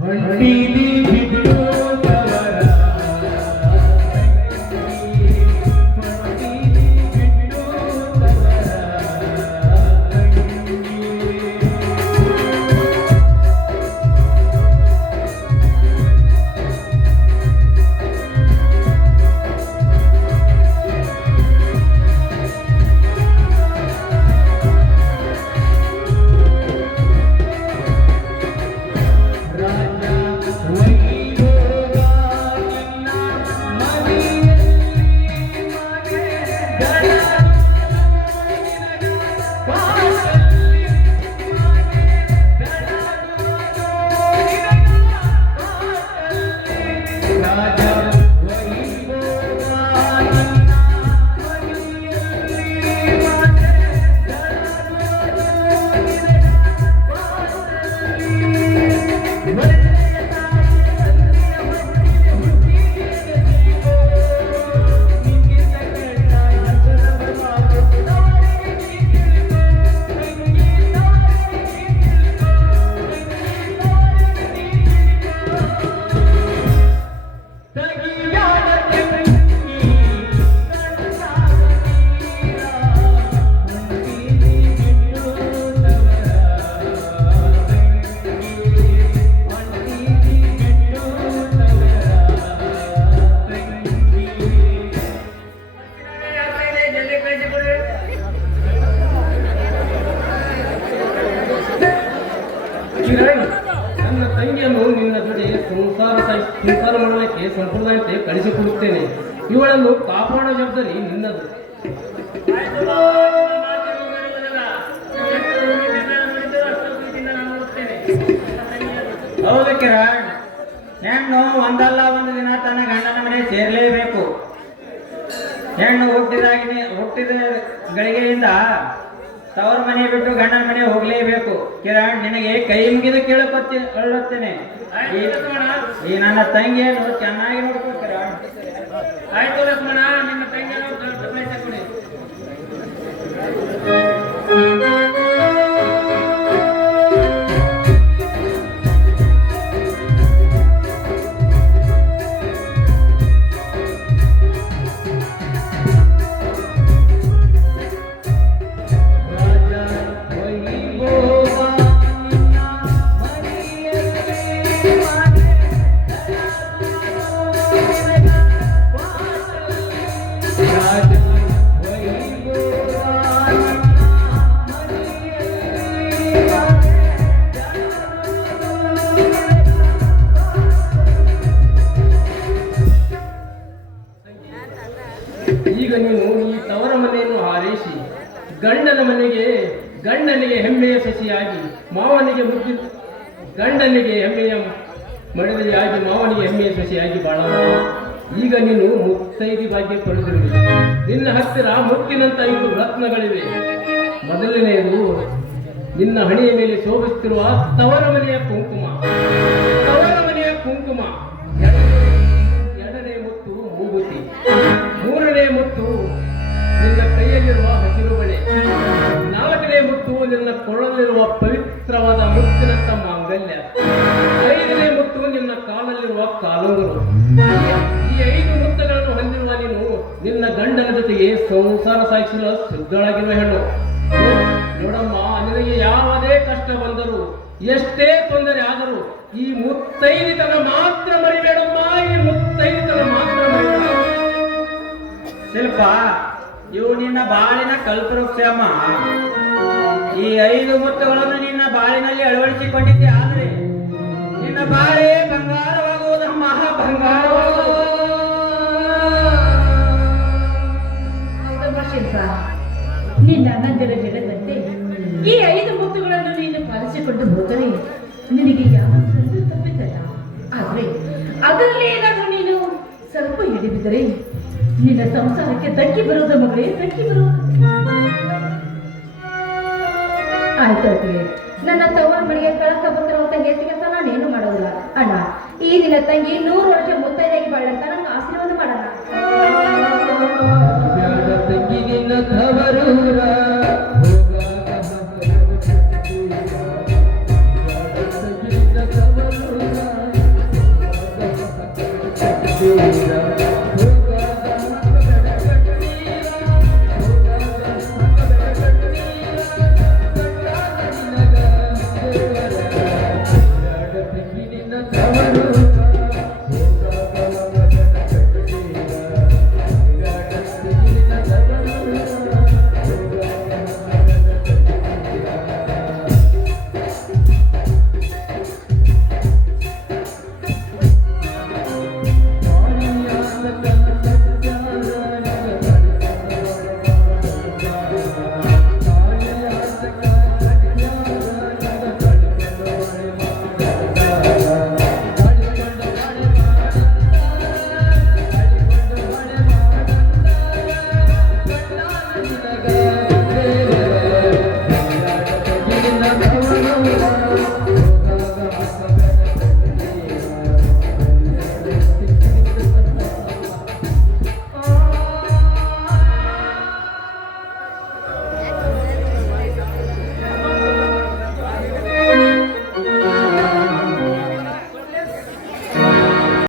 Bini ನನ್ನ ತಂಗಿಯನ್ನು ನಿನ್ನ ಜೊತೆ ಸಂಸಾರ ಸಂಸಾರ ಮಾಡುವುದಕ್ಕೆ ಸಂಪ್ರದಾಯಕ್ಕೆ ಕಳಿಸಿಕೊಡುತ್ತೇನೆ ಇವಳನ್ನು ಕಾಪಾಡೋ ಜವಾಬ್ದಾರಿ ನಿನ್ನದು. ಹೌದು ಕಿರಣ್, ಹೆಣ್ಣು ಒಂದಲ್ಲ ಒಂದು ದಿನ ತನ್ನ ಗಂಡನ ಮನೆ ಸೇರಲೇಬೇಕು. ಹೆಣ್ಣು ಹುಟ್ಟಿದಾಗಿನೇ ಹುಟ್ಟಿದ ಗಳಿಗೆಯಿಂದ ತವರ ಮನೆ ಬಿಟ್ಟು ಗಂಡನ ಮನೆ ಹೋಗ್ಲೇಬೇಕು. ಕಿರಣ್ ನಿನಗೆ ಕೈ ಮುಗಿದು ಕೇಳಕೊತ್ತಿ ಕೊಳ್ಳುತ್ತೇನೆ ಈ- ಈ ನನ್ನ ತಂಗಿಯನ್ನು ಚೆನ್ನಾಗಿ ನೋಡ್ಕೋ ಕಿರಣ್. ಆಯ್ತು ಗಂಡನ ಮನೆಗೆ, ಗಂಡನಿಗೆ ಹೆಮ್ಮೆಯ ಸಸಿಯಾಗಿ ಮಾವನಿಗೆ ಮುದ್ದು ಗಂಡನಿಗೆ ಹೆಮ್ಮೆಯ ಮಡದಿಯಾಗಿ ಮಾವನಿಗೆ ಹೆಮ್ಮೆಯ ಸಸಿಯಾಗಿ ಬಾಳ ಈಗ ನೀನು ಮುತ್ತೈದಿ ಭಾಗ್ಯ ಪಡೆದಿರುವೆ. ನಿನ್ನ ಹತ್ತಿರ ಮುತ್ತಿನಂತ ಐದು ರತ್ನಗಳಿವೆ. ಮೊದಲನೆಯದು, ನಿನ್ನ ಹಣೆಯ ಮೇಲೆ ಶೋಭಿಸುತ್ತಿರುವ ತವರ ಮನೆಯ ಕುಂಕುಮ. ಪವಿತ್ರವಾದ ಮುತ್ತಿನಂತ ಮಾಂಗಲ್ಯ ಐದನೇ ಮುತ್ತು ನಿನ್ನ ಕಾಲಲ್ಲಿರುವ ಕಾಲುಂಗರು ಈ ಐದು ಮುತ್ತಗಳನ್ನು ಹೊಂದಿರುವ ನೀನು ನಿನ್ನ ಗಂಡನ ಜೊತೆಗೆ ಸಂಸಾರ ಸಾಗಿಸಲು ಸಿದ್ಧಳಾಗಿರುವ ಹೆಣ್ಣು. ನೋಡಮ್ಮ, ನಿನಗೆ ಯಾವುದೇ ಕಷ್ಟ ಬಂದರೂ, ಎಷ್ಟೇ ತೊಂದರೆ ಆದರೂ, ಈ ಮುತ್ತೈದಿತನ ಮಾತ್ರ ಮರಿಬೇಡಮ್ಮ, ಈ ಮುತ್ತೈದಿತನ ಮಾತ್ರ ಮರಿಬೇಡ. ಶಿಲ್ಪ, ಇವು ನಿನ್ನ ಬಾಳಿನ ಕಲ್ಪವೃಕ್ಷಮ್ಮ ಈ ಐದು ಮುತ್ತುಗಳನ್ನು ನಿನ್ನ ಬಾಳಿನಲ್ಲಿ ಅಳವಡಿಸಿಕೊಂಡಿದ್ದೆ. ಆದ್ರೆ ನಿನ್ನ ಬಾಳೆ ಬಂಗಾರವಾಗುವುದಮ್ಮ ಬಂಗಾರ ಶಿಲ್ಪ ನಿನ್ನ ನಂಜರ ಜಗದಂತೆ ಈ ಐದು ಮುತ್ತುಗಳನ್ನು ನೀನು ಪಾಲಿಸಿಕೊಂಡು ಹೋದರೆ ನಿನಗೆ ಯಾವ ತಪ್ಪಿದ್ದಲ್ಲ ಆದ್ರೆ ಅದರಲ್ಲಿ ಏನಾದರೂ ನೀನು ಸ್ವಲ್ಪ ಹಿಡಿಬಿದರೆ ನಿನ್ನ ಸಂಸಾರಕ್ಕೆ ತಕ್ಕಿ ಬರುವುದು ಮಗಳೇ ತಕ್ಕಿ ಬರುವುದು ನನ್ನ ತವರ ಮನೆಗೆ ಕಳಕ ಬಂದಿರುವಂತ ನಾನು ಏನು ಮಾಡೋದಿಲ್ಲ. ಅಣ್ಣ, ಈ ದಿನ ತಂಗಿ ನೂರು ವರ್ಷ ಮುತ್ತೈದಾಗಿ ಬಾಳಂತ ನಂಗೆ ಆಶೀರ್ವಾದ ಮಾಡೋಣ.